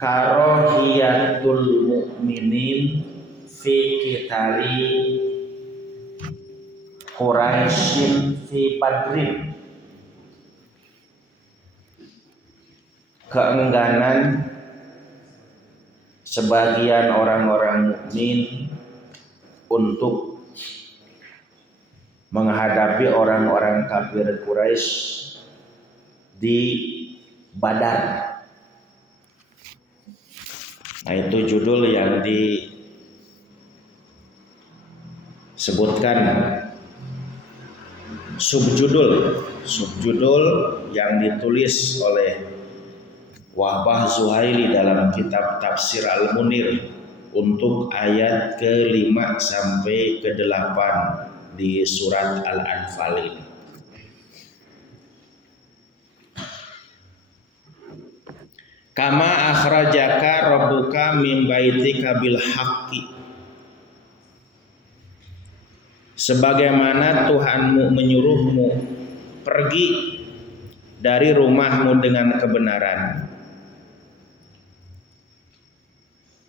Karahiyatul mu'minin fi qitali Quraisyin fi Badrin. Keengganan sebagian orang-orang mukmin untuk menghadapi orang-orang kafir Quraisy di Badar. Nah, itu judul yang disebutkan, subjudul yang ditulis oleh Wahbah Zuhaili dalam kitab Tafsir Al-Munir untuk ayat ke-5 sampai ke-8 di surat Al-Anfal ini. Kama akhrajaka rabbuka min baitika bil haqqi, sebagaimana Tuhanmu menyuruhmu pergi dari rumahmu dengan kebenaran.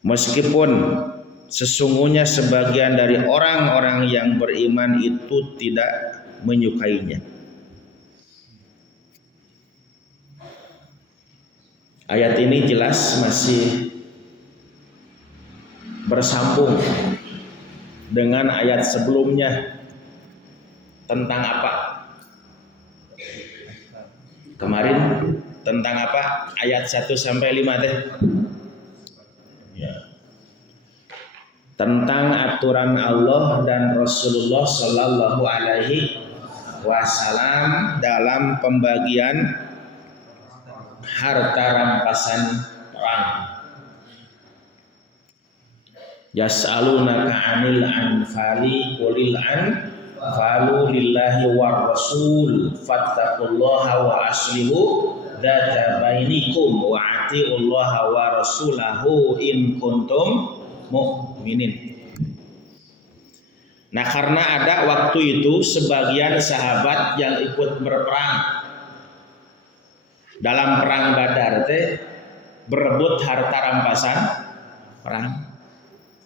Meskipun sesungguhnya sebagian dari orang-orang yang beriman itu tidak menyukainya. Ayat ini jelas masih bersambung dengan ayat sebelumnya tentang apa? Kemarin tentang apa? Ayat 1 sampai 5 teh. Ya. Tentang aturan Allah dan Rasulullah Sallallahu Alaihi Wasallam dalam pembagian harta rampasan perang. Yas'alunaka 'anil anfali qulil anfalu lillahi war rasul fattaqullaha wa aslihu dzata bainikum wa atiullaha wa rasulahu in kuntum mu'minin. Nah, karena ada waktu itu sebagian sahabat yang ikut berperang dalam perang Badar teh berebut harta rampasan perang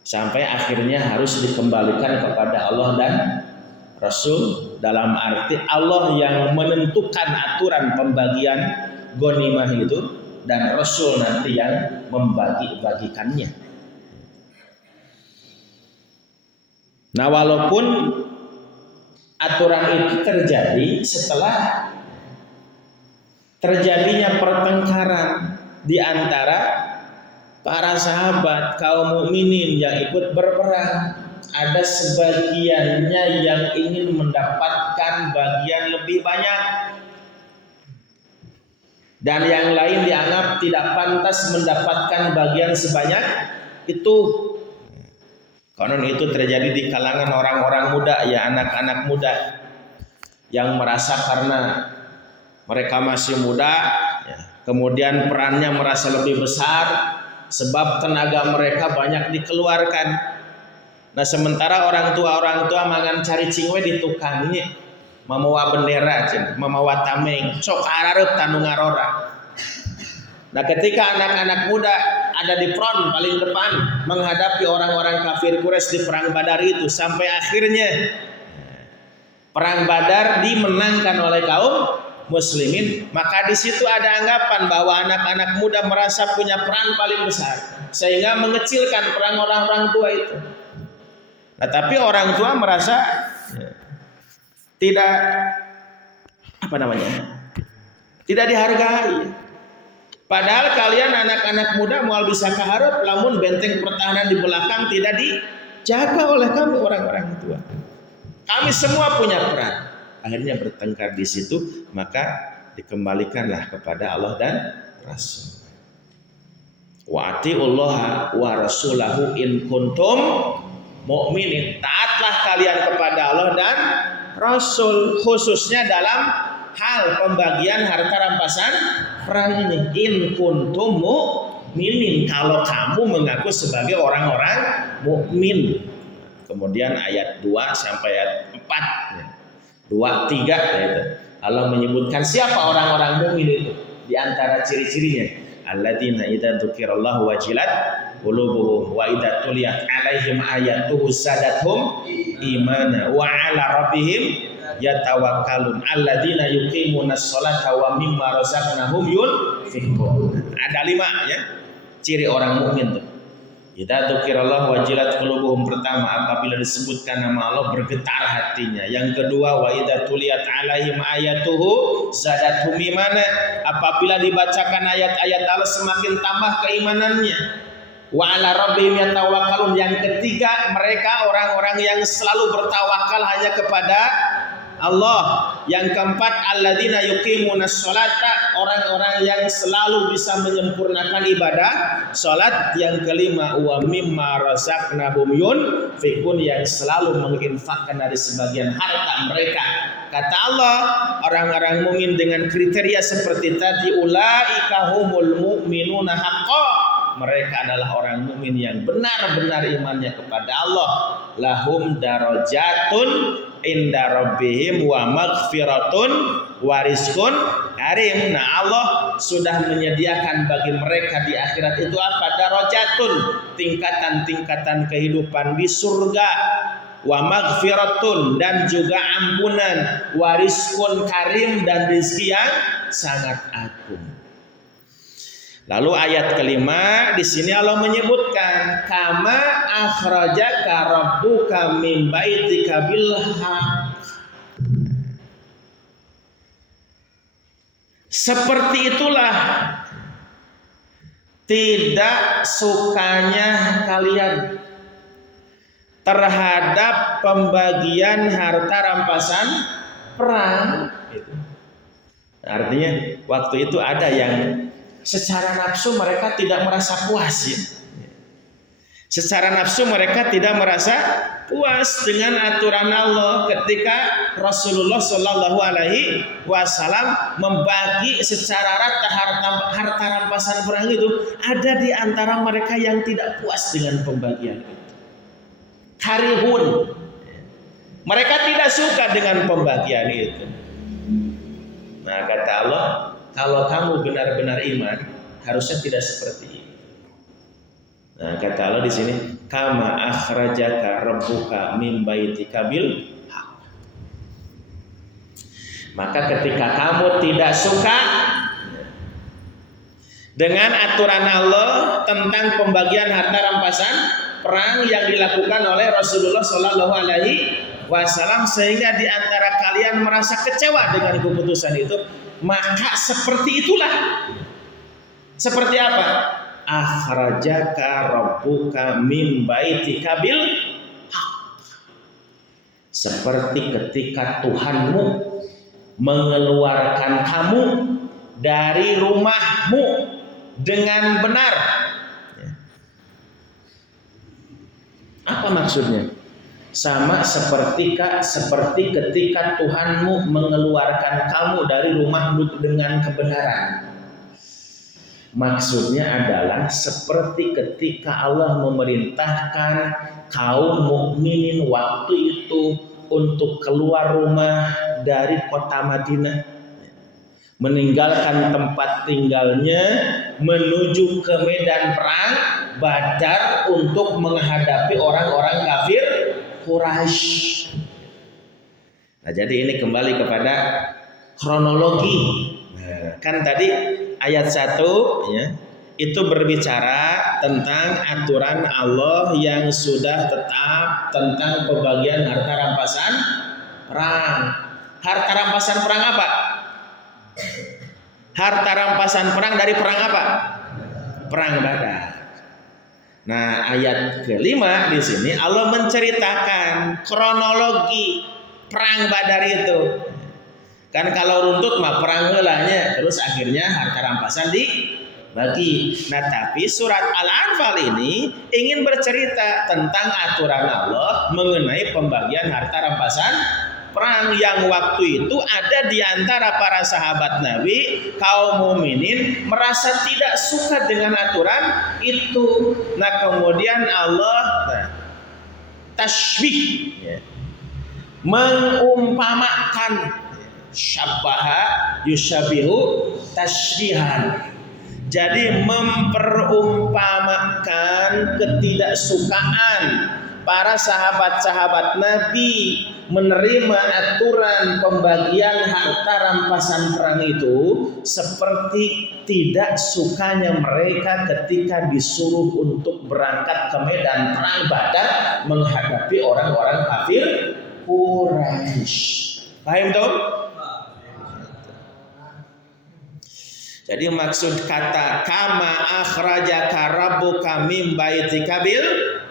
sampai akhirnya harus dikembalikan kepada Allah dan Rasul, dalam arti Allah yang menentukan aturan pembagian ghanimah itu dan Rasul nanti yang membagi-bagikannya. Nah, walaupun aturan itu terjadi setelah terjadinya pertengkaran di antara para sahabat kaum mukminin yang ikut berperang, ada sebagiannya yang ingin mendapatkan bagian lebih banyak dan yang lain dianggap tidak pantas mendapatkan bagian sebanyak itu. Konon itu terjadi di kalangan orang-orang muda, ya, anak-anak muda yang merasa karena mereka masih muda, ya, kemudian perannya merasa lebih besar sebab tenaga mereka banyak dikeluarkan. Nah, sementara orang tua mangan cari cingwe di tukangnya, mamawa bendera, mamawa tameng, sok ararep tanu ngarora. Nah, ketika anak-anak muda ada di front paling depan menghadapi orang-orang kafir Quraisy di perang Badar itu, sampai akhirnya perang Badar dimenangkan oleh kaum muslimin, maka di situ ada anggapan bahwa anak-anak muda merasa punya peran paling besar sehingga mengecilkan peran orang-orang tua itu. Nah, tapi orang tua merasa tidak tidak dihargai. Padahal kalian anak-anak muda moal bisa kaharep lamun benteng pertahanan di belakang tidak dijaga oleh kami orang-orang tua. Kami semua punya peran. Akhirnya bertengkar di situ, maka dikembalikanlah kepada Allah dan Rasul. Wa atiullaha wa rasulahu in kuntum mu'minin. Taatlah kalian kepada Allah dan Rasul, khususnya dalam hal pembagian harta rampasan perang ini. In kuntum mu'minin, kalau kamu mengaku sebagai orang-orang mukmin. Kemudian ayat 2 sampai ayat 4. 2, 3 gitu. Allah menyebutkan siapa orang-orang mukmin itu di antara ciri-cirinya. alladzina idza dzukirallahu wajilat qulubuhum wa idza tuliyat 'alaihim ayatuhu zadatuhum imana wa 'ala rabbihim yatawakkalun alladzina yuqimunas sholata wa mimma razaqnahum yunfiqun. Ada 5 ya ciri orang mukmin tuh. Idza dzukirallahu wajilat qulubuhum, pertama apabila disebutkan nama Allah bergetar hatinya. Yang kedua wa idza tuliyat 'alaihim ayatuhu zadatuhum imana, apabila dibacakan ayat-ayat Allah semakin tambah keimanannya. Wa 'ala rabbihim yatawakkalun, yang ketiga mereka orang-orang yang selalu bertawakal hanya kepada Allah. Yang keempat alladzina yuqimunas sholata, orang-orang yang selalu bisa menyempurnakan ibadah salat. Yang kelima wa mimma razaqnahum yunfiqun, yang selalu menginfakkan dari sebagian harta mereka. Kata Allah, orang-orang mukmin dengan kriteria seperti tadi, ulaika humul mu'minuna haqqan, mereka adalah orang mukmin yang benar-benar imannya kepada Allah. Lahum darajatun inda rabbihim wa maghfiratun wa rizqun karim. Nah, Allah sudah menyediakan bagi mereka di akhirat itu apa? Darajatun, tingkatan-tingkatan kehidupan di surga, wa maghfiratun, dan juga ampunan, wa rizqun karim, dan rezeki yang sangat agung. Lalu ayat kelima di sini Allah menyebutkan kama akhrajaka rabbuka min baitika bil haq. Seperti itulah tidak sukanya kalian terhadap pembagian harta rampasan perang. Artinya waktu itu ada yang secara nafsu mereka tidak merasa puas ya. Secara nafsu mereka tidak merasa puas dengan aturan Allah ketika Rasulullah Shallallahu Alaihi Wasallam membagi secara rata harta rampasan perang itu. Ada di antara mereka yang tidak puas dengan pembagian itu. Karihun, mereka tidak suka dengan pembagian itu. Nah, kata Allah, kalau kamu benar-benar iman, harusnya tidak seperti ini. Nah, kata Allah di sini, kama akhrajaka rabbuka min baitika bil haq. Maka ketika kamu tidak suka dengan aturan Allah tentang pembagian harta rampasan perang yang dilakukan oleh Rasulullah Shallallahu Alaihi Wasallam, sehingga di antara kalian merasa kecewa dengan keputusan itu, maka seperti itulah. Seperti apa? Akhrajaka rabbuka min baitika bil haq. Seperti ketika Tuhanmu mengeluarkan kamu dari rumahmu dengan benar. Apa maksudnya? Sama seperti ketika Tuhanmu mengeluarkan kamu dari rumahmu dengan kebenaran. Maksudnya adalah seperti ketika Allah memerintahkan kaum mukminin waktu itu untuk keluar rumah dari kota Madinah, meninggalkan tempat tinggalnya, menuju ke medan perang Badar untuk menghadapi orang-orang kafir Quraisy. Nah, jadi ini kembali kepada kronologi. Nah, kan tadi ayat 1 ya, itu berbicara tentang aturan Allah yang sudah tetap tentang pembagian harta rampasan perang. Harta rampasan perang apa? Harta rampasan perang dari perang apa? Perang Badar. Nah, ayat kelima di sini Allah menceritakan kronologi perang Badar itu. Kan kalau runtut mah perang heulanya, terus akhirnya harta rampasan dibagi. Nah, tapi surat Al-Anfal ini ingin bercerita tentang aturan Allah mengenai pembagian harta rampasan perang yang waktu itu ada di antara para sahabat Nabi, kaum mukminin merasa tidak suka dengan aturan itu. Nah, kemudian Allah tasybih, mengumpamakan, syabbaha yusyabihu tasbihan. Jadi memperumpamakan ketidaksukaan para sahabat-sahabat Nabi menerima aturan pembagian harta rampasan perang itu seperti tidak sukanya mereka ketika disuruh untuk berangkat ke medan perang Badar menghadapi orang-orang kafir Quraisy. Paham toh? Jadi maksud kata kama akhrajaka rabbuka min baitika bil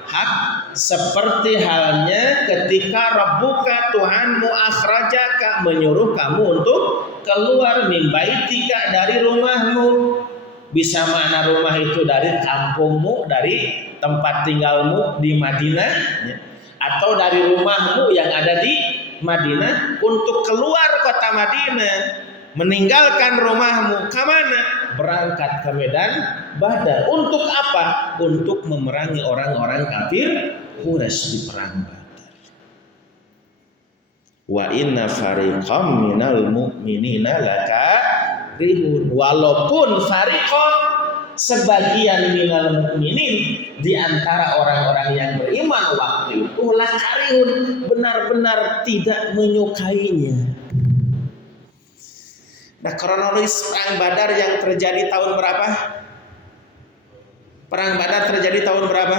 haq, seperti halnya ketika rabbuka Tuhanmu akhrajaka menyuruh kamu untuk keluar min baitika dari rumahmu. Bisa makna rumah itu dari kampungmu, dari tempat tinggalmu di Madinah, atau dari rumahmu yang ada di Madinah untuk keluar kota Madinah, meninggalkan rumahmu, ke mana? Berangkat ke medan Badar. Untuk apa? Untuk memerangi orang-orang kafir Quraisy di perang Badar. Wa inna fariqam minal mu'minina lakarihun. Walaupun fariqam, sebagian minal mu'minin, di antara orang-orang yang beriman waktu itu lakarihun, benar-benar tidak menyukainya. Nah, kronologis perang Badar yang terjadi tahun berapa? Perang Badar terjadi tahun berapa?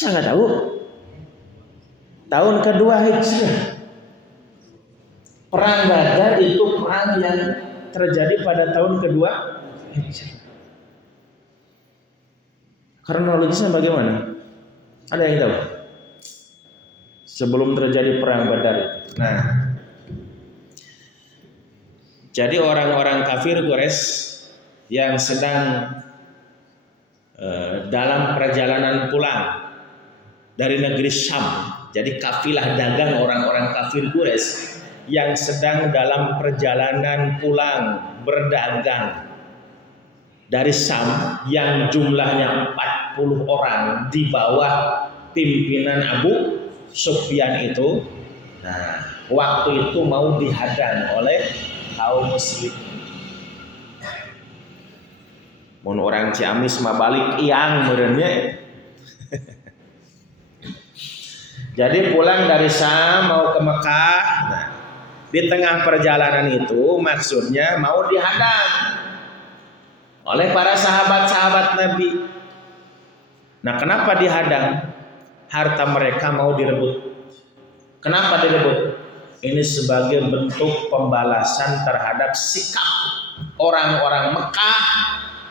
Saya nggak tahu. Tahun kedua Hijriah. Perang Badar itu perang yang terjadi pada tahun kedua Hijriah. Kronologisnya bagaimana? Ada yang tahu? Sebelum terjadi perang Badar. Nah, jadi orang-orang kafir Quraisy yang sedang dalam perjalanan pulang dari negeri Syam. Jadi kafilah dagang orang-orang kafir Quraisy yang sedang dalam perjalanan pulang berdagang dari Syam yang jumlahnya 40 orang di bawah pimpinan Abu Sufyan itu. Nah, waktu itu mau dihadang oleh kaum muslim. Mun orang Ciamis mah balik iang meureunnya. Jadi pulang dari Syam mau ke Mekah. Nah, di tengah perjalanan itu maksudnya mau dihadang oleh para sahabat-sahabat Nabi. Nah, kenapa dihadang? Harta mereka mau direbut. Kenapa direbut? Ini sebagai bentuk pembalasan terhadap sikap orang-orang Mekah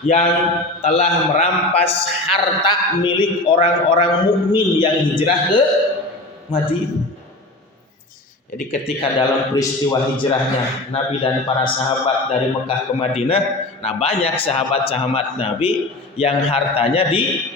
yang telah merampas harta milik orang-orang mukmin yang hijrah ke Madinah. Jadi ketika dalam peristiwa hijrahnya Nabi dan para sahabat dari Mekah ke Madinah, nah banyak sahabat-sahabat Nabi yang hartanya direbut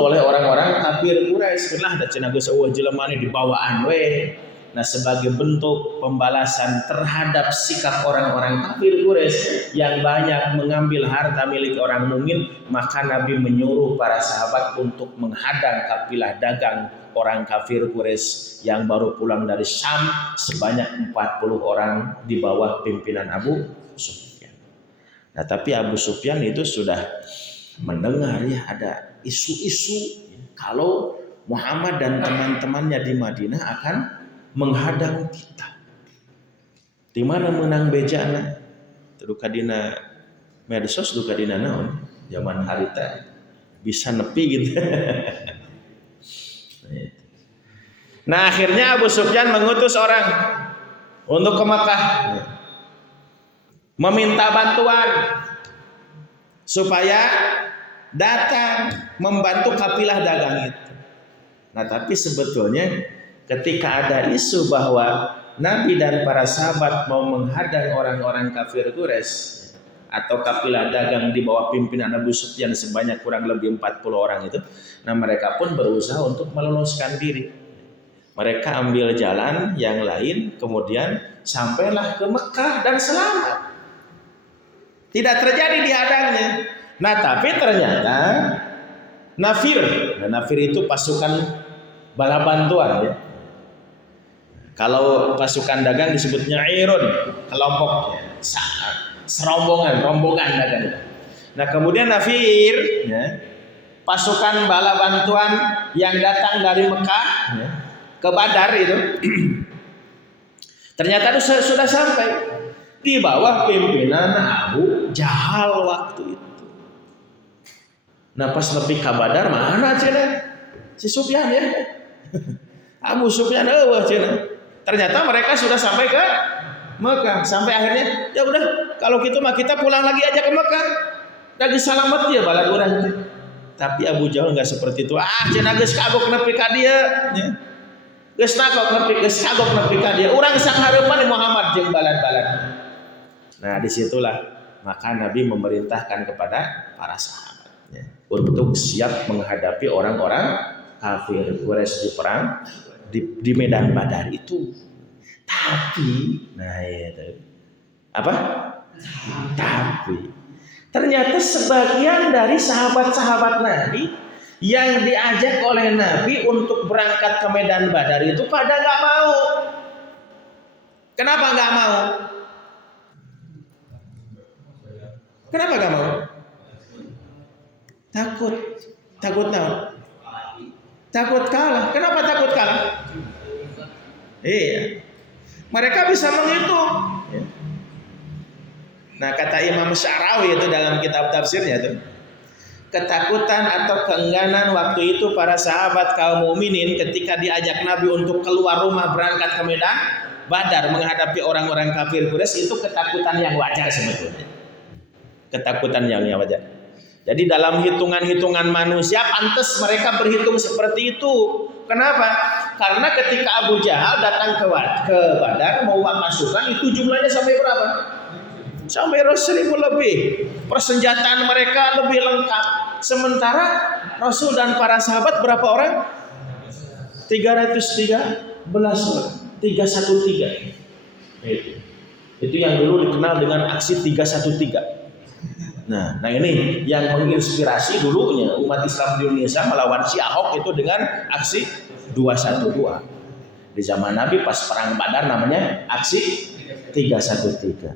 oleh orang-orang kafir Quraisy. Lah da cenah geus eueuh jelema nu dibawaan we. Nah, sebagai bentuk pembalasan terhadap sikap orang-orang kafir Quraisy yang banyak mengambil harta milik orang mukmin, maka Nabi menyuruh para sahabat untuk menghadang kafilah dagang orang kafir Quraisy yang baru pulang dari Syam sebanyak 40 orang di bawah pimpinan Abu Sufyan. Nah, tapi Abu Sufyan itu sudah mendengar ya ada isu-isu kalau Muhammad dan teman-temannya di Madinah akan menghadang kita. Di mana menang bejana? Duka dina medsos, duka dina naon? Zaman harita bisa nepi gitu. Nah, akhirnya Abu Sufyan mengutus orang untuk ke Makkah meminta bantuan supaya datang membantu kafilah dagang itu. Nah, tapi sebetulnya ketika ada isu bahwa Nabi dan para sahabat mau menghadang orang-orang kafir Quraisy atau kafilah dagang di bawah pimpinan Abu Sufyan sebanyak kurang lebih 40 orang itu, nah mereka pun berusaha untuk meloloskan diri. Mereka ambil jalan yang lain, kemudian sampailah ke Mekah dan selamat. Tidak terjadi dihadangnya. Nah, tapi ternyata Nafir itu pasukan bala bantuan ya. Kalau pasukan dagang disebutnya irun, kelompok, rombongan dagang. Nah kemudian nafir, ya, pasukan bala bantuan yang datang dari Mekah, ya, ke Badar itu, ternyata itu sudah sampai di bawah pimpinan Abu Jahal waktu itu. Nah pas lebih ke Badar mana cina si Sufyan ya, Abu Sufyan cina. Ternyata mereka sudah sampai ke Mekah. Sampai akhirnya ya udah kalau gitu mah kita pulang lagi aja ke Mekah. Lagi salamat dia bala urang teh. Tapi Abu Jahal enggak seperti itu. Cenah geus kagok nepi ka dieu nya. Geus kagok nepi ka dieu. Urang sang hareupan Muhammad jeung balad-balad. Nah, disitulah maka Nabi memerintahkan kepada para sahabatnya untuk siap menghadapi orang-orang kafir Quraisy di perang di medan Badar itu. Tapi nah itu apa? Tapi ternyata sebagian dari sahabat-sahabat Nabi yang diajak oleh Nabi untuk berangkat ke medan Badar itu pada nggak mau. Kenapa nggak mau? Kenapa nggak mau? Takut naon? Takut kalah. Kenapa takut kalah? Iya. Mereka bisa menghitung. Nah kata Imam Syarawi itu dalam kitab tafsirnya itu, ketakutan atau keengganan waktu itu para sahabat kaum mukminin ketika diajak Nabi untuk keluar rumah berangkat ke medan Badar menghadapi orang-orang kafir Quraisy itu ketakutan yang wajar sebetulnya. Ketakutan yang wajar. Jadi dalam hitungan-hitungan manusia pantas mereka berhitung seperti itu. Kenapa? Karena ketika Abu Jahal datang ke Badar mau pasukan itu jumlahnya sampai berapa? Sampai 1.000 lebih. Persenjataan mereka lebih lengkap. Sementara Rasul dan para sahabat berapa orang? 313 orang. 313. Itu yang dulu dikenal dengan aksi 313. Nah ini yang menginspirasi dulunya umat Islam di Indonesia melawan si Ahok itu dengan aksi 212. Di zaman Nabi pas perang Badar namanya aksi 313.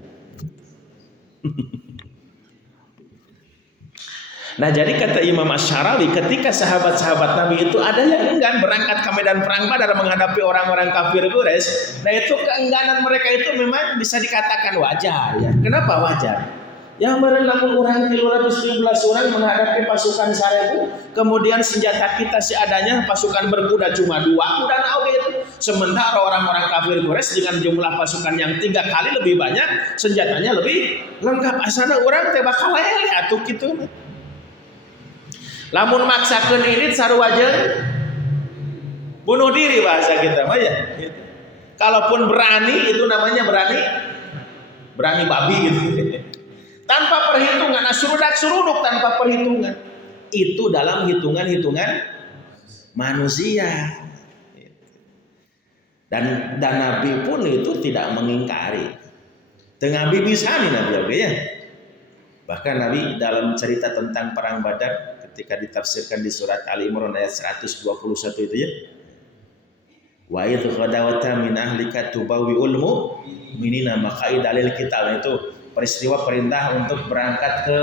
Nah jadi kata Imam Asy-Syarawi ketika sahabat-sahabat Nabi itu ada yang enggan berangkat ke medan perang Badar menghadapi orang-orang kafir Quraisy. Nah itu keengganan mereka itu memang bisa dikatakan wajar ya. Kenapa wajar? Yang merendamun orang 317 orang menghadapi pasukan 1.000, kemudian senjata kita seadanya, pasukan berkuda cuma 2 kuda oke itu. Sementara orang-orang kafir Quraisy dengan jumlah pasukan yang 3 kali lebih banyak, senjatanya lebih lengkap. Asana orang teh bakal lele atuh kitu. Lamun maksakeun irit sarua jeung bunuh diri bahasa kita mah ya. Kalaupun berani itu namanya berani babi gitu. Tanpa perhitungan, suruduk tanpa perhitungan. Itu dalam hitungan-hitungan manusia. Dan Nabi pun itu tidak mengingkari. Nabi bisa nih Nabi oke ya. Bahkan Nabi dalam cerita tentang perang Badar ketika ditafsirkan di surat Ali Imran ayat 121 itu ya. Wa idh ghadawta min ahlika tubawwi'ul mu'minina maqa'ida lil qital itu peristiwa perintah untuk berangkat ke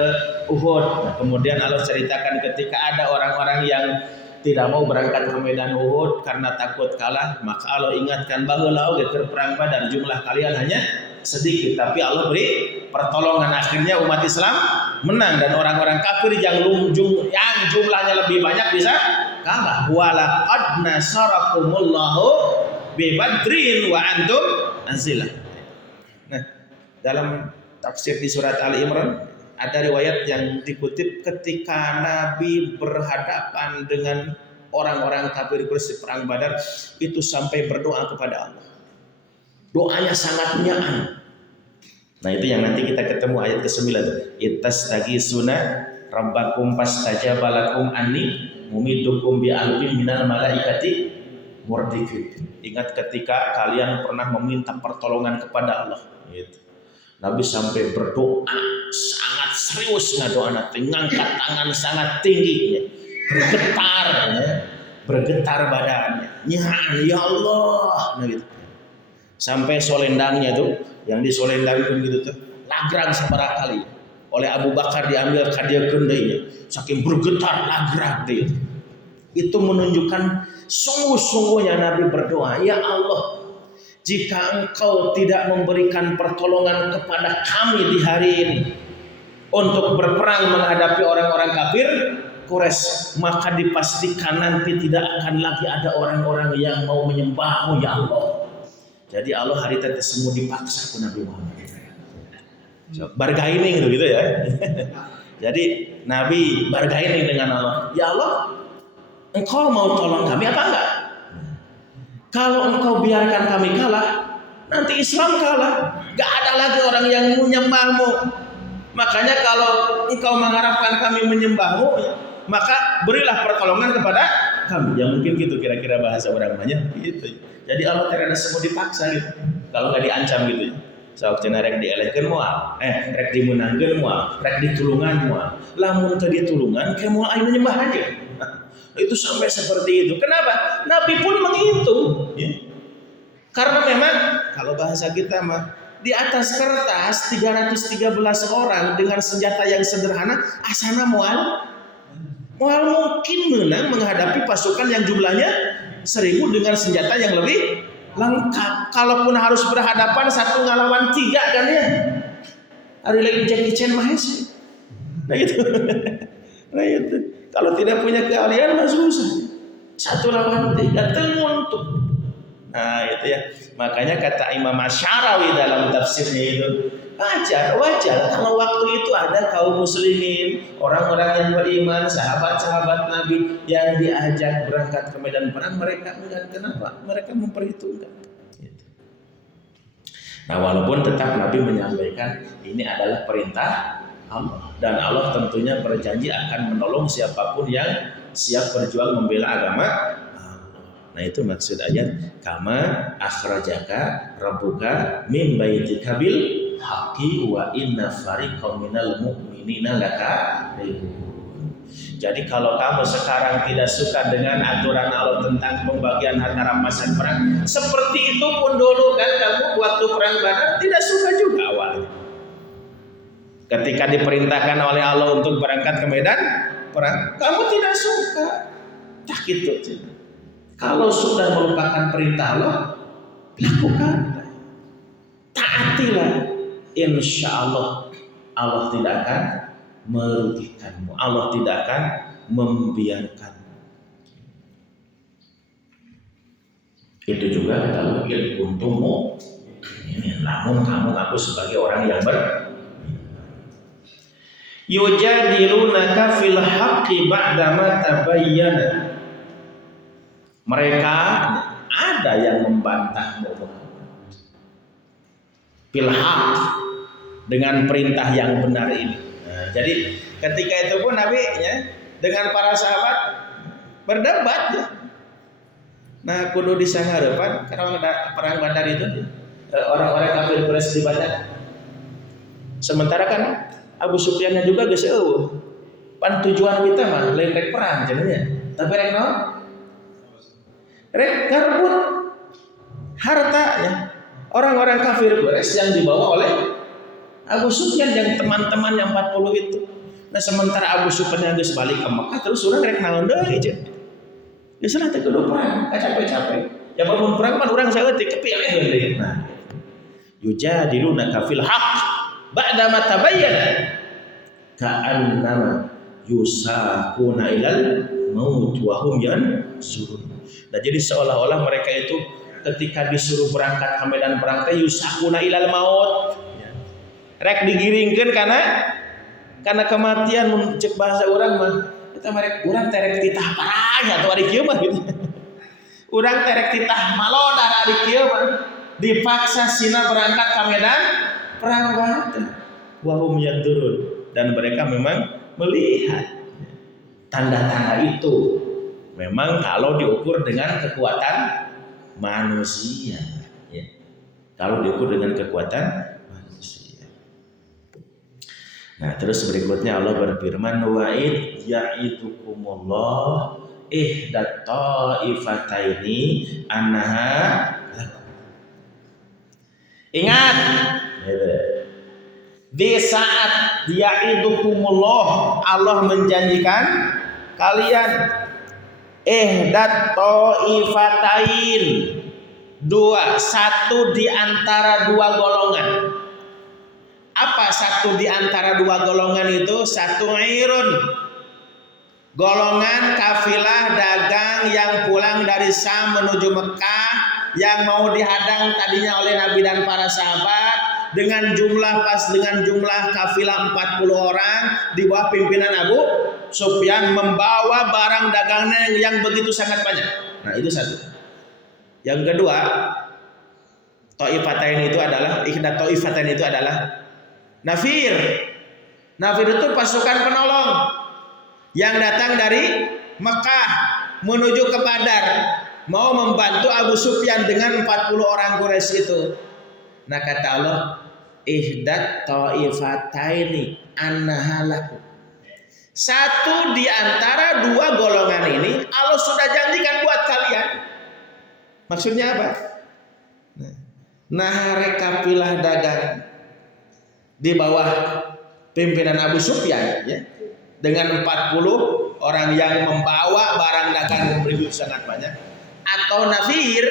Uhud. Nah, kemudian Allah ceritakan ketika ada orang-orang yang tidak mau berangkat ke medan Uhud karena takut kalah, maka Allah ingatkan baheula oge keur perang Badar jumlah kalian hanya sedikit, tapi Allah beri pertolongan, akhirnya umat Islam menang dan orang-orang kafir yang jumlahnya lebih banyak bisa kalah. Wala qad nasarakumullahu bi Badrin wa antum azilah. Nah, dalam tafsir di surat Ali Imran ada riwayat yang dikutip ketika Nabi berhadapan dengan orang-orang kafir Quraisy perang Badar itu sampai berdoa kepada Allah. Doanya sangat nyaan. Nah itu yang nanti kita ketemu ayat ke-9 tuh. Ittastaghitsuna rabbakum fastajaba lakum anni mumidukum bi alfin minal malaikati murdifin. Ingat ketika kalian pernah meminta pertolongan kepada Allah gitu. Nabi sampai berdoa sangat serius ngadoana, ngangkat tangan sangat tinggi, bergetar badannya. Ya Allah, nah gitu. Sampai solendangnya tuh, yang di solendangkan gitu tuh, lagrag sabaraha kali. Oleh Abu Bakar diambil kadieukeun deui. Saking bergetar lagrag deui. Itu menunjukkan sungguh-sungguhnya Nabi berdoa, ya Allah, jika Engkau tidak memberikan pertolongan kepada kami di hari ini untuk berperang menghadapi orang-orang kafir Quraisy, maka dipastikan nanti tidak akan lagi ada orang-orang yang mau menyembahmu ya Allah. Jadi Allah hari tadi semua dipaksa ke Nabi Muhammad. Bargaining gitu ya. Jadi Nabi bargaining dengan Allah. Ya Allah, Engkau mau tolong kami apa enggak? Kalau Engkau biarkan kami kalah, nanti Islam kalah. Gak ada lagi orang yang menyembahmu. Makanya kalau Engkau mengharapkan kami menyembahmu, maka berilah pertolongan kepada kami. Ya mungkin gitu kira-kira bahasa orang banyak gitu. Jadi Allah terada semua dipaksa gitu. Kalau nggak diancam gitu. Sok cenah rek dielehkeun moal, rek dimenangkeun moal, rek ditulungan moal. Lamun teu ditulungan kayak moal aya menyembah aja. Itu sampai seperti itu. Kenapa? Nabi pun menghitung. Ya. Karena memang kalau bahasa kita mah di atas kertas 313 orang dengan senjata yang sederhana, asana moal mungkin menang menghadapi pasukan yang jumlahnya 1000 dengan senjata yang lebih lengkap. Kalaupun harus berhadapan 1 ngalawan 3 kan ya. Ada lagi Jackie Chan mah sih. Nah itu. Nah itu. Kalau tidak punya keahlian mah susah. 1 lawan 3 tenguntuk. Nah itu ya. Makanya kata Imam Asy'arawi dalam tafsirnya itu, wajar kalau waktu itu ada kaum muslimin, orang-orang yang beriman, sahabat-sahabat Nabi yang diajak berangkat ke medan perang, mereka enggak. Kenapa? Mereka memperhitungkan. Nah walaupun tetap Nabi menyampaikan ini adalah perintah Allah, dan Allah tentunya berjanji akan menolong siapapun yang siap berjuang membela agama. Nah itu maksud ayat kama akhrajaka rabbuka min baitika bil haqqi wa inna fariqam minal mu'minina lakarihun. Jadi kalau kamu sekarang tidak suka dengan aturan Allah tentang pembagian harta rampasan perang, seperti itu pun dulu kan kamu waktu perang Badar tidak suka juga awalnya. Ketika diperintahkan oleh Allah untuk berangkat ke medan perang, kamu tidak suka. Tak gitu. Kalau sudah merupakan perintah Allah, lakukan. Taatilah. Insya Allah, Allah tidak akan merugikanmu. Allah tidak akan membiarkanmu. Itu juga kata Allah, untukmu. Namun kamu aku sebagai orang yang yujadilunaka fil haqqi ba'dama tabayyana. Mereka ada yang membantah Muhammad dengan perintah yang benar ini. Nah, jadi ketika itu pun Nabi ya, dengan para sahabat berdebat ya. Nah kudu disangarepan karena ada perang Badar itu orang-orang kafir Quraisy di Badar. Sementara kan Abu Sufyan juga geus eueuh. Pan tujuan kita mah lain rek perang cenanya. Tapi rek naon? Rek ngarbut harta ya. Orang-orang kafir Quraisy yang dibawa oleh Abu Sufyan yang teman-teman yang 40 itu. Nah sementara Abu Sufyan yang geus balik ke Mekah terus urang rek naon deui cenah. Geus teh kudu perang, capek-capek. Ya bangun perang pan urang saeutik kepilih deui. Nah, yujadilunaka fil haqq ba'da ma tabayyana ka'annama yusaquna ilal maut wa hum yansurun. Nah jadi seolah-olah mereka itu ketika disuruh berangkat ke medan perang teh yusaquna ilal maut. Rek digiringkeun karena kematian cek bahasa urang mah eta merek urang terek titah parah atuh ari kieu mah gitu. Urang terek titah malodar ari kieu mah dipaksa sina berangkat ke medan perang Badar. Wa hum yanzurun, dan mereka memang melihat tanda-tanda itu. Memang kalau diukur dengan kekuatan manusia ya. Kalau diukur dengan kekuatan manusia. Nah, terus berikutnya Allah berfirman wa'id ya'idukumullah ihdat ta'ifataini annaha. Ingat, di saat ya'idukumullah, Allah menjanjikan kalian ihdat ta'ifatain, satu di antara dua golongan. Apa satu di antara dua golongan itu? Satu irun, golongan kafilah dagang yang pulang dari Sam menuju Mekah, yang mau dihadang tadinya oleh Nabi dan para sahabat dengan jumlah kafilah 40 orang di bawah pimpinan Abu Sufyan, membawa barang dagangnya yang begitu sangat banyak. Nah, itu satu. Yang kedua, ihdat ta'ifatain itu adalah nafir. Nafir itu pasukan penolong yang datang dari Mekah menuju ke Badar, mau membantu Abu Sufyan dengan 40 orang Quraisy itu. Nah, kata Allah, ihdat ta'ifataini annahalakum. Satu di antara dua golongan ini Allah sudah janjikan buat kalian. Maksudnya apa? Nah, kafilah dagang di bawah pimpinan Abu Sufyan, ya, dengan 40 orang yang membawa barang dagang yang begitu sangat banyak, atau nafir,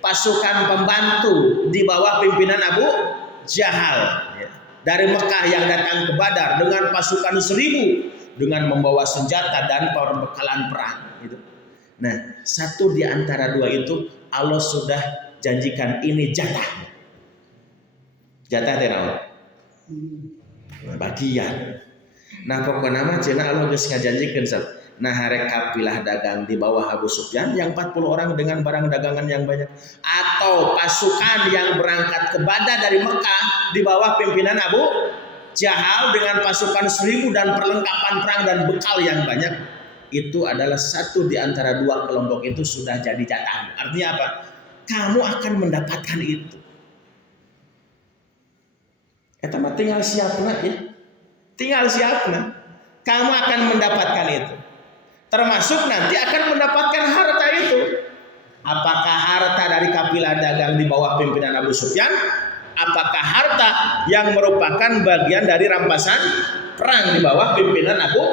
pasukan pembantu di bawah pimpinan Abu Jahal, ya, dari Mekah yang datang ke Badar dengan pasukan 1000 dengan membawa senjata dan perbekalan perang, gitu. Nah, satu di antara dua itu Allah sudah janjikan ini jatah tidak, bagian. Nah, pokoknya mah cenah Allah geus ngajanjikeun sab. Nah, harek kafilah dagang di bawah Abu Sufyan yang 40 orang dengan barang dagangan yang banyak, atau pasukan yang berangkat ke Badar dari Mekah di bawah pimpinan Abu Jahal dengan pasukan 1000 dan perlengkapan perang dan bekal yang banyak, itu adalah satu di antara dua kelompok itu sudah jadi jatah. Artinya apa? Kamu akan mendapatkan itu. Eta mah tinggal siapna, ya. Tinggal siapna. Kamu akan mendapatkan itu. Termasuk nanti akan mendapatkan harta itu. Apakah harta dari kafilah dagang di bawah pimpinan Abu Sufyan? Apakah harta yang merupakan bagian dari rampasan perang di bawah pimpinan Abu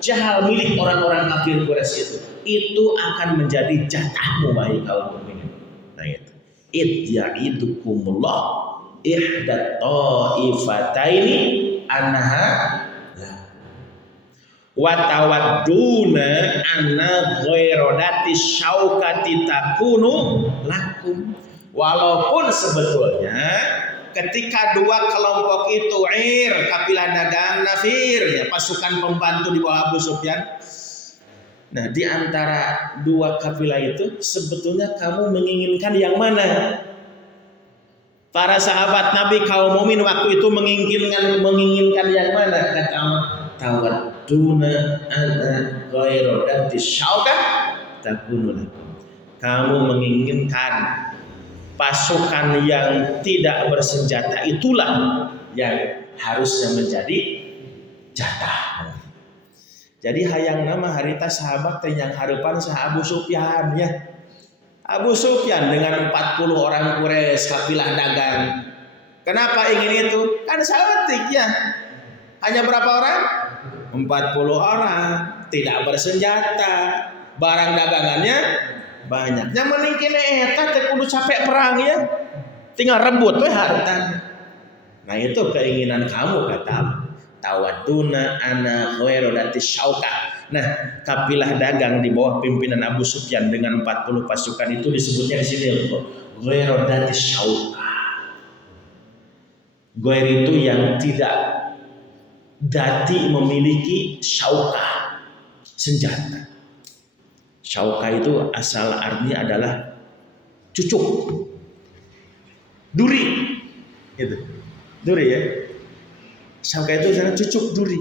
Jahal milik orang-orang kafir Quraisy itu? Itu akan menjadi jatahmu, wahai kaum mukminin. Nah, itu. Ya'idukumullah ihdat ta'ifataini annaha wa tawadduna anna ghairadati syaukati takunu lakum. Walaupun sebetulnya ketika dua kelompok itu, kafilah dagang, nafir, ya, pasukan pembantu di bawah Abu Sufyan. Nah, di antara dua kafilah itu sebetulnya kamu menginginkan yang mana? Para sahabat Nabi kaum mukmin waktu itu menginginkan yang mana? Kata Allah, tawadduna anna ghairadati syauka takunu lakum. Kamu menginginkan pasukan yang tidak bersenjata itulah yang harusnya menjadi jatah. Jadi hayang nama harita sahabat yang harapan sah Abu Sufyan, ya. Abu Sufyan dengan 40 orang Quraisy kafilah dagang. Kenapa ingin itu? Kan sahabat, ya. Hanya berapa orang? 40 orang, tidak bersenjata, barang dagangannya banyak. Yang mending kene eta teh kudu capek perang, ya. Tinggal rebut we harta. Nah, itu keinginan kamu, kata Allah. Tawaduna ana ghairadati syauka. Nah, kafilah dagang di bawah pimpinan Abu Sufyan dengan 40 pasukan itu disebutnya di sini ghairadati syauka. Ghair itu yang tidak dati memiliki syauka, senjata. Syauka itu asal artinya adalah cucuk, duri, gitu. Duri, ya. Syauka itu adalah cucuk duri.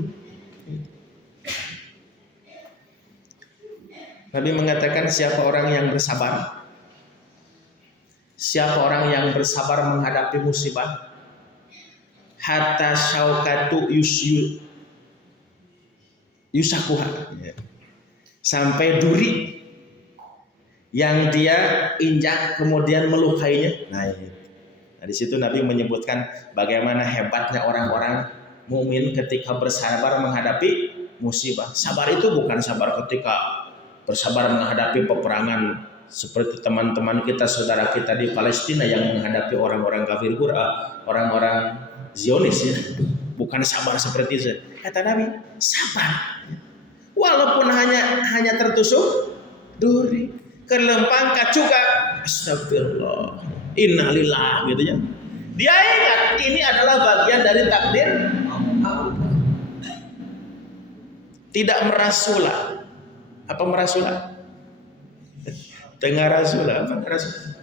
Nabi mengatakan siapa orang yang bersabar, siapa orang yang bersabar menghadapi musibah, hatta syaukatu yusakuha, sampai duri yang dia injak kemudian melukainya. Nah, Di situ Nabi menyebutkan bagaimana hebatnya orang-orang mukmin ketika bersabar menghadapi musibah. Sabar itu bukan sabar ketika bersabar menghadapi peperangan seperti teman-teman kita, saudara kita di Palestina yang menghadapi orang-orang kafir orang-orang Zionis ya. Bukan sabar seperti itu. Kata Nabi, sabar. Walaupun hanya tertusuk duri, kelempang kacuka, astagfirullah, innalillah gitu ya. Dia ingat ini adalah bagian dari takdir Allah. Tidak merasulah. Apa merasulah? Tengah rasulah, apa rasulah?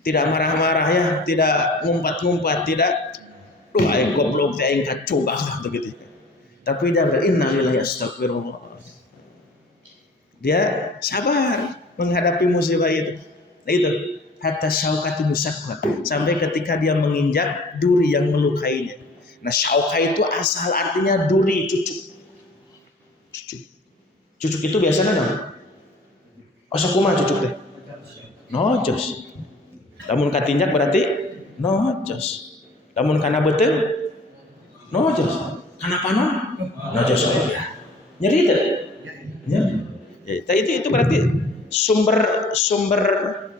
Tidak marah-marah ya, tidak ngumpat-ngumpat, tidak aing goblok teh aing kacuga gitu. Tapi dia innalillahi astagfirullah. Dia sabar menghadapi musibah itu. Nah itu hatta syaukatu musakwa, sampai ketika dia menginjak duri yang melukainya. Nah syauka itu asal artinya duri, cucuk. Cucuk itu biasanya apa? Asa kumaha cucuk teh? Nojos. Lamun katinjak berarti nojos. Lamun kana beuteung nojos. Kana panon nojos. Nyeri itu. Ya, itu berarti sumber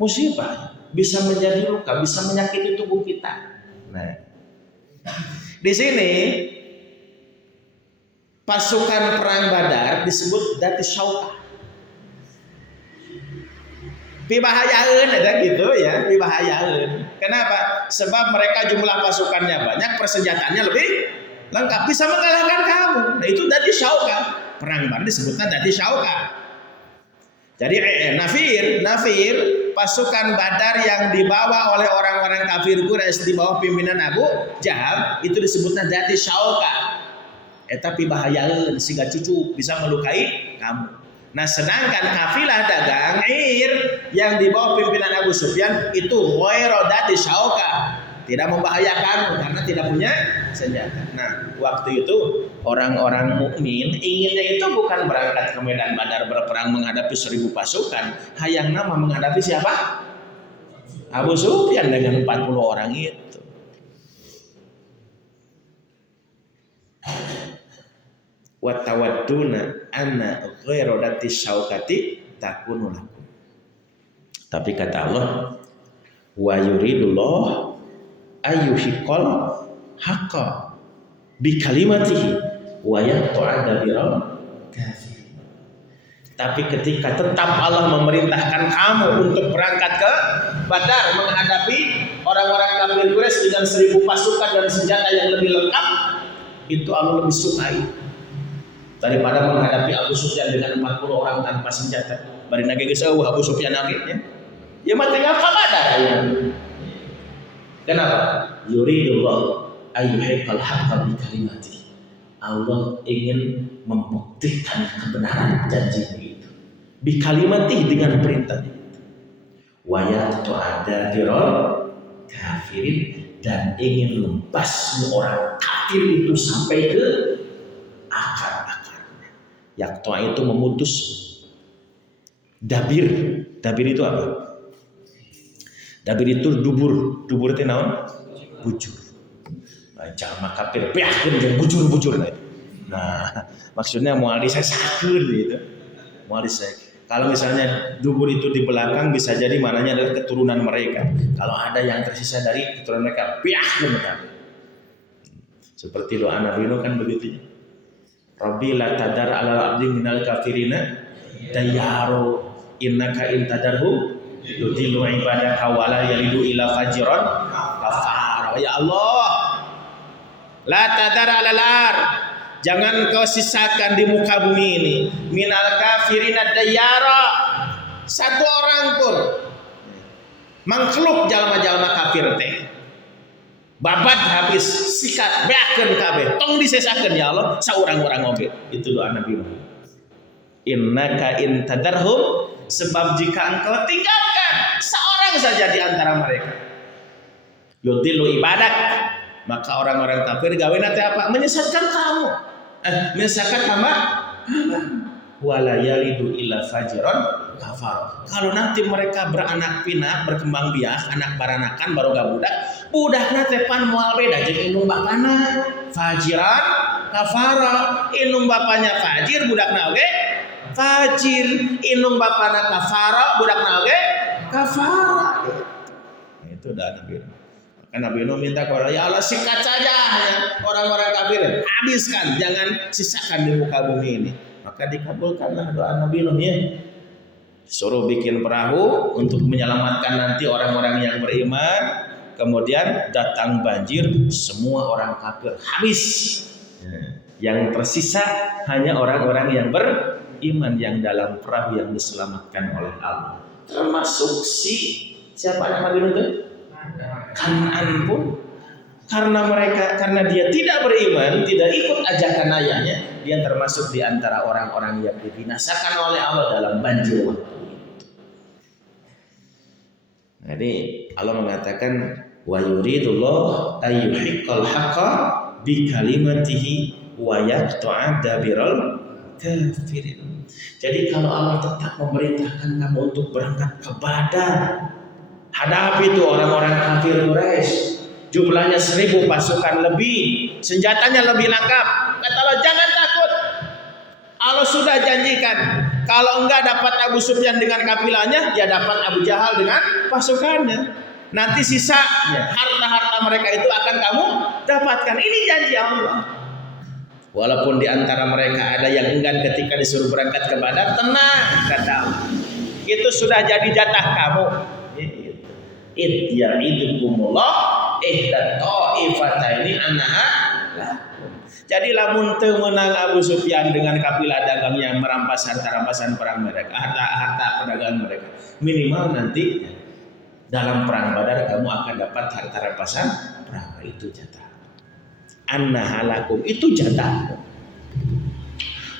musibah, bisa menjadi luka, bisa menyakiti tubuh kita. Nah, di sini pasukan perang Badar disebut Dati Syauka. Pibahayaeun ada gitu ya, pibahayaeun. Kenapa? Sebab mereka jumlah pasukannya banyak, persenjataannya lebih lengkap, bisa mengalahkan kamu. Nah, itu Dati Syauka. Perang Badar disebutnya Dati Syauka. Jadi Nafir pasukan Badar yang dibawa oleh orang-orang kafir Quraisy di bawah pimpinan Abu Jahal itu disebutnya Dati Syauka. Tapi bahayaeun siga cucu bisa melukai kamu. Nah, sedangkan kafilah dagang yang di bawah pimpinan Abu Sufyan itu ghairu Dati Syauka, tidak membahayakan karena tidak punya senjata. Nah, waktu itu orang-orang mukmin inginnya itu bukan berangkat ke medan Badar berperang menghadapi 1000 pasukan, hayang nama menghadapi siapa? Abu Sufyan dengan 40 orang itu. Wa tawadduna anna ghairu Dati Syaukati takunu lakum. Tapi kata Allah, wa yuridullah ayyuhiqal haqqa bi kalimatihi wa yaqta'a dabiral kafirin. Tapi ketika tetap Allah memerintahkan kamu untuk berangkat ke Badar menghadapi orang-orang kafir Quraisy dengan 1000 pasukan dan senjata yang lebih lengkap, itu Allah lebih sukai daripada menghadapi Abu Sufyan dengan 40 orang tanpa senjata. Bari nage geus Abu Sufyan akhirnya. Ya mah tengah Badar ya. Kenapa? Yuridullah ayyuhiqal haqqa bi kalimati. Allah ingin membuktikan kebenaran janjinya itu. Bi kalimati dengan perintahnya itu. Wa yaqta'ada dirul kafirin, dan ingin membasmi orang kafir itu sampai ke akar-akarnya. Yaqta' itu memutus. Dabir itu apa? Dabir itu dubur itu naon? Bujur. Jalma kafir beakeun jeung bujur-bujur. Nah, maksudnya moal disesakeun gitu. Moal disek. Kalau misalnya dubur itu di belakang bisa jadi mananya adalah keturunan mereka. Kalau ada yang tersisa dari keturunan mereka, beakeun mereka. Seperti doa Nabi Nuh kan begitu. Rabbi la tadar 'alal ardi minal kafirina dayyaru innaka in tadarhum yudillu ibadaka wa la yalidu ila fajiran kafar. Ya Allah, la tadar 'alal ard, jangan kau sisakan di muka bumi ini minal kafirina dayyara, satu orang pun mangkluk jalma-jalma kafir teh babat habis sikat beakeun kabeh tong disesakeun ya Allah saurang-urang oge. Itu doa Nabi Nuh. Innaka in tadarhum, sebab jika engkau tinggalkan seorang saja di antara mereka, yudillu ibadak, maka orang-orang kafir gawena teh apa? Menyesatkan kamu. Menyesatkan hamba. Wala yalidu illa fajiran kafar. Kalau nanti mereka beranak pinak, berkembang biak, anak baranakan baru gak budakna teh pan moal beda jeung indung bapana. Fajiran kafara, indung bapanya fajir, budakna oge fajir, indung bapana kafara, budakna oge kafara. Itu udah Nabi. Maka Nabi Nuh minta kepada ya Allah sikat saja orang-orang kafir, habiskan, jangan sisakan di muka bumi ini. Maka dikabulkanlah doa Nabi Nuh ya. Suruh bikin perahu untuk menyelamatkan nanti orang-orang yang beriman. Kemudian datang banjir, semua orang kafir habis. Yang tersisa hanya orang-orang yang beriman yang dalam perahu yang diselamatkan oleh Allah. Termasuk siapa Nabi Nuh itu? Kan'an pun karena dia tidak beriman, tidak ikut ajakan ayahnya, dia termasuk di antara orang-orang yang dibinasakan oleh Allah dalam banjir waktu itu. Jadi Allah mengatakan wa yuridullah ayyuhiqqal haqqa bi kalimatihi wa yaqta'a dabiral kafirin. Jadi kalau Allah tetap memerintahkan kamu untuk berangkat ke Badar, hadapi itu orang-orang kafir Quraisy. Jumlahnya 1000 pasukan lebih, senjatanya lebih lengkap. Kata Allah, jangan takut. Allah sudah janjikan, kalau enggak dapat Abu Sufyan dengan kafilahnya, ya dapat Abu Jahal dengan pasukannya. Nanti sisanya, harta-harta mereka itu akan kamu dapatkan. Ini janji Allah. Walaupun di antara mereka ada yang enggan ketika disuruh berangkat ke Badar, tenang, kata Allah. Itu sudah jadi jatah kamu. Id ya'idukumullah ihda ta'ifataini annaha lakum. Jadi lamun teu menang Abu Sufyan dengan kafilah dagangnya merampas harta rampasan perang mereka, harta perdagangan mereka, minimal nanti dalam perang Badar kamu akan dapat harta rampasan perang. Itu jatah. Annaha lakum, itu jatah.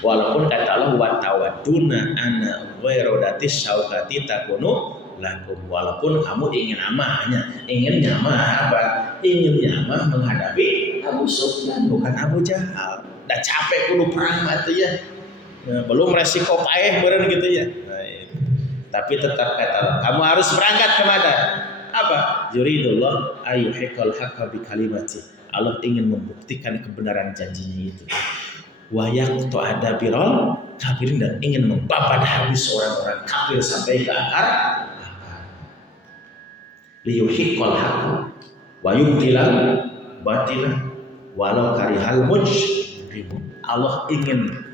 Walaupun kata Allah wa tawaduna ana ghairodatis syaukati takunu lakum, walaupun kamu ingin nyamah apa? Ingin nyamah menghadapi Abu Sufyan bukan Abu Jahal. Dah capek kudu perang mati ya. Nah, belum resiko paeh beureun gitu ya. Nah, tapi tetap kata kamu harus berangkat ke Badar. Apa? Yuridullah ayyuhiqqal haqqa bi kalimati. Allah ingin membuktikan kebenaran janjinya itu. Wa yaqta'a dabiral kafirin, dan ingin membabat habis orang-orang kafir sampai ke akar. Liyuhiqqal haqqa wa yubtilal batila walau karihal mujrimun. Allah ingin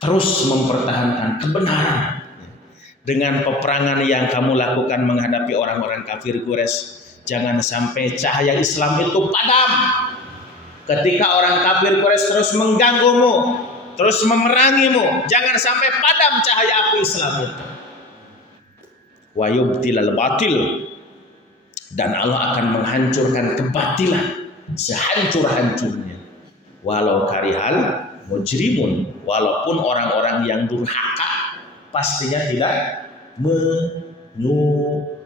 terus mempertahankan kebenaran dengan peperangan yang kamu lakukan menghadapi orang-orang kafir Quraisy. Jangan sampai cahaya Islam itu padam. Ketika orang kafir Quraisy terus mengganggumu, terus memerangimu, jangan sampai padam cahaya api Islam itu. Wa yubtilal batil, dan Allah akan menghancurkan kebatilan sehancur-hancurnya. Walau karihal mujrimun, walaupun orang-orang yang durhaka pastinya tidak menyukainya.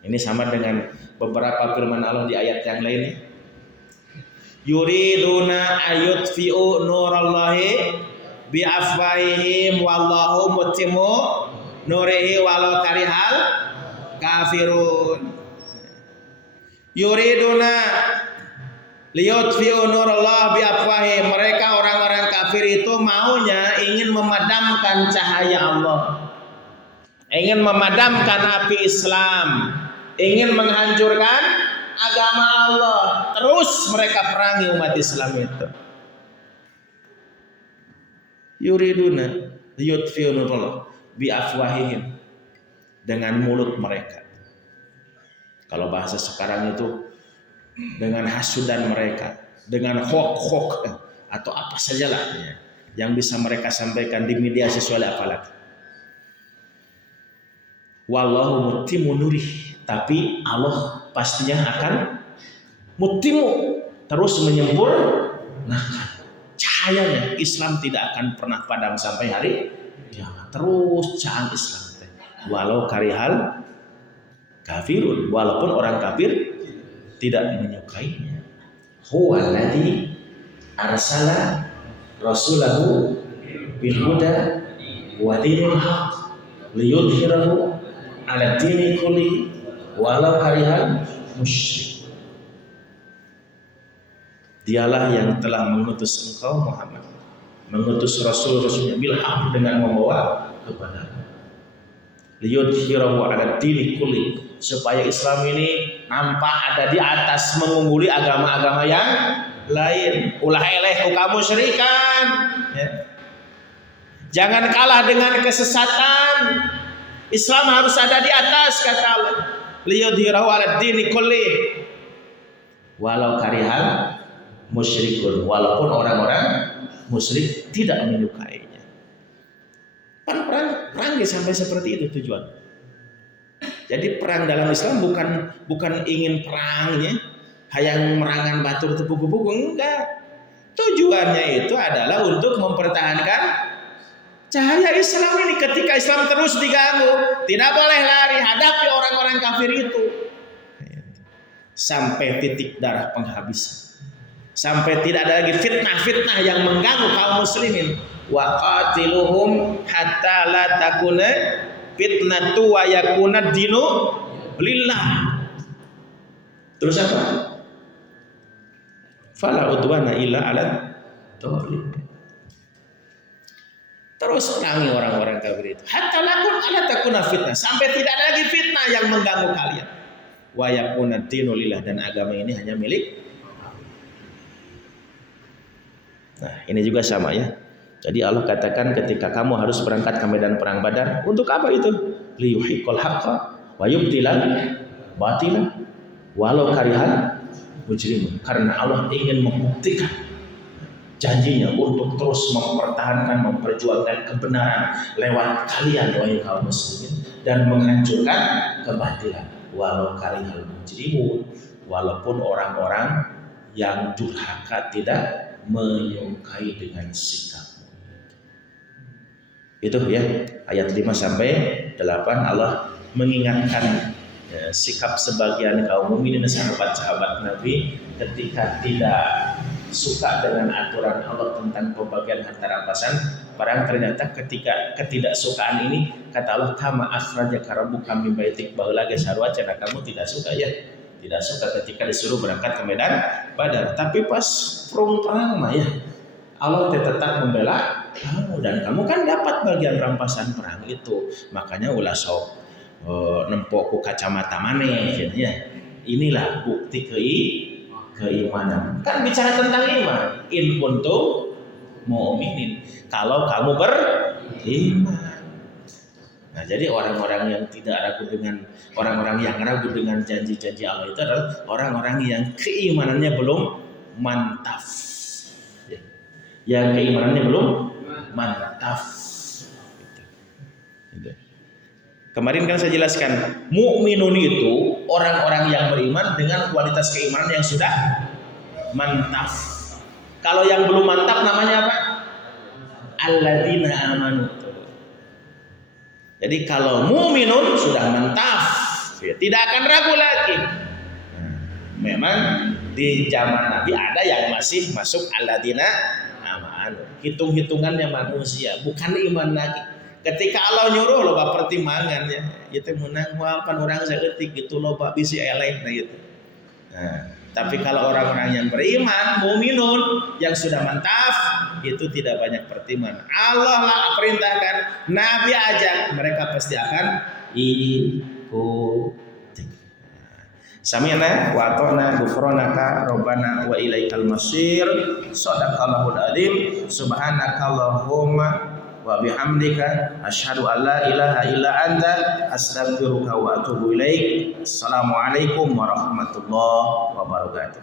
Ini sama dengan beberapa firman Allah di ayat yang lainnya. Yuriduna ayutfi'u nurallahi bi afwahihim wallahu mutimmu nurihi walau karihal kafirun. Yuriduna liyutfi'u nurallah bi afwahihim. Mereka orang-orang kafir itu maunya ingin memadamkan cahaya Allah, ingin memadamkan api Islam, ingin menghancurkan agama Allah. Terus mereka perangi umat Islam itu. Yuriduna liyutfi'u nurallah bi afwahihim, dengan mulut mereka. Kalau bahasa sekarang itu dengan hasudan mereka, dengan hoax atau apa sajalah yang bisa mereka sampaikan di media sosial apalagi. Wallahu mutimmu nurih, tapi Allah pastinya akan mutimmu, terus menyempurnakan cahayanya. Islam tidak akan pernah padam sampai hari kiamat. Terus cahaya Islam. Walau karihal kafirun, walaupun orang kafir tidak menyukainya. Huwaladzi arsala rasulahu bil huda wa dinil haq liyudhhirahu 'ala dini kulli walau karihal musyrik. Dialah yang telah mengutus engkau Muhammad, mengutus rasul-rasulnya bil haq dengan membawa kebenaran. Liyudhhirahu 'ala dini kulli, supaya Islam ini nampak ada di atas, mengungguli agama-agama yang lain. Ulah eleh ku kamu syirikan, ya. Jangan kalah dengan kesesatan. Islam harus ada di atas, kata Allah. Liyudhhirahu 'ala dini kulli walau karihal musyrikun, walaupun orang-orang musyrik tidak menyukainya. Perang sampai seperti itu tujuan. Jadi perang dalam Islam bukan ingin perangnya hayang merangan batur tepuk-tepuk, enggak. Tujuannya itu adalah untuk mempertahankan cahaya Islam ini. Ketika Islam terus diganggu, tidak boleh lari, hadapi orang-orang kafir itu sampai titik darah penghabisan, sampai tidak ada lagi fitnah-fitnah yang mengganggu kaum muslimin. Wa qatiluhum hatta la takuna fitnatu wa yakuna dinu lillah. Terus apa? Fala udwana illa ala dhalim. Terus perangi orang-orang kafir itu. Hatta la takuna fitnah, sampai tidak ada lagi fitnah yang mengganggu kalian. Wa yakuna dinu lillah, dan agama ini hanya milik. Nah, ini juga sama ya. Jadi Allah katakan ketika kamu harus berangkat ke medan perang Badar, untuk apa itu? Liyuhiqqal haqqa wa yubtilal batila walau karihal mujrimun. Karena Allah ingin membuktikan janjinya untuk terus mempertahankan, memperjuangkan kebenaran lewat kalian wahai kaum muslimin, dan menghancurkan kebatilan walau karihal mujrimun, walaupun orang-orang yang durhaka tidak menyukai dengan sikap. Itu ya, ayat 5 sampai 8 Allah mengingatkan ya, sikap sebagian kaum mukminin, sahabat-sahabat Nabi ketika tidak suka dengan aturan Allah tentang pembagian harta rampasan perang. Ternyata ketika ketidaksukaan ini, kata Allah, kama akhrajaka rabbuka min baitik, bahwa sarwacana kamu tidak suka ya, tidak suka ketika disuruh berangkat ke medan Badar. Tapi pas perang mah ya, Allah tetap membela kamu, dan kamu kan dapat bagian rampasan perang itu. Makanya ulah sok nempok ku kacamata maneh ya. Inilah bukti keimanan. Kan bicara tentang iman. In kuntum mu'minin, kalau kamu beriman. Nah, jadi orang-orang yang tidak ragu dengan orang-orang yang ragu dengan janji-janji Allah itu adalah orang-orang yang keimanannya belum mantap. Yang keimanannya belum mantap. Gitu. Kemarin kan saya jelaskan, mukminun itu orang-orang yang beriman dengan kualitas keimanan yang sudah mantap. Kalau yang belum mantap namanya apa? Alladzina amanu. Jadi kalau mukminun sudah mantap, ya, tidak akan ragu lagi. Memang di zaman Nabi ada yang masih masuk alladzina amanu. Hitung-hitungannya manusia, bukan iman lagi. Ketika Allah nyuruh loba pertimbangannya, itu menang walaupun orang saeutik gitu loba bisi eleh nah gitu. Nah, tapi kalau orang-orang yang beriman, mukminun yang sudah mantap, itu tidak banyak pertimbangan. Allah lah perintahkan, Nabi ajak, mereka pasti akan ikuti. Sami'na wa ata'na ghufranaka rabbana wa ilaikal masir. Shadaqallahul adzim. Subhanakallahumma wa bihamdika asyhadu an la ilaha illa anta astaghfiruka wa atubu ilaik. Assalamualaikum warahmatullahi wabarakatuh.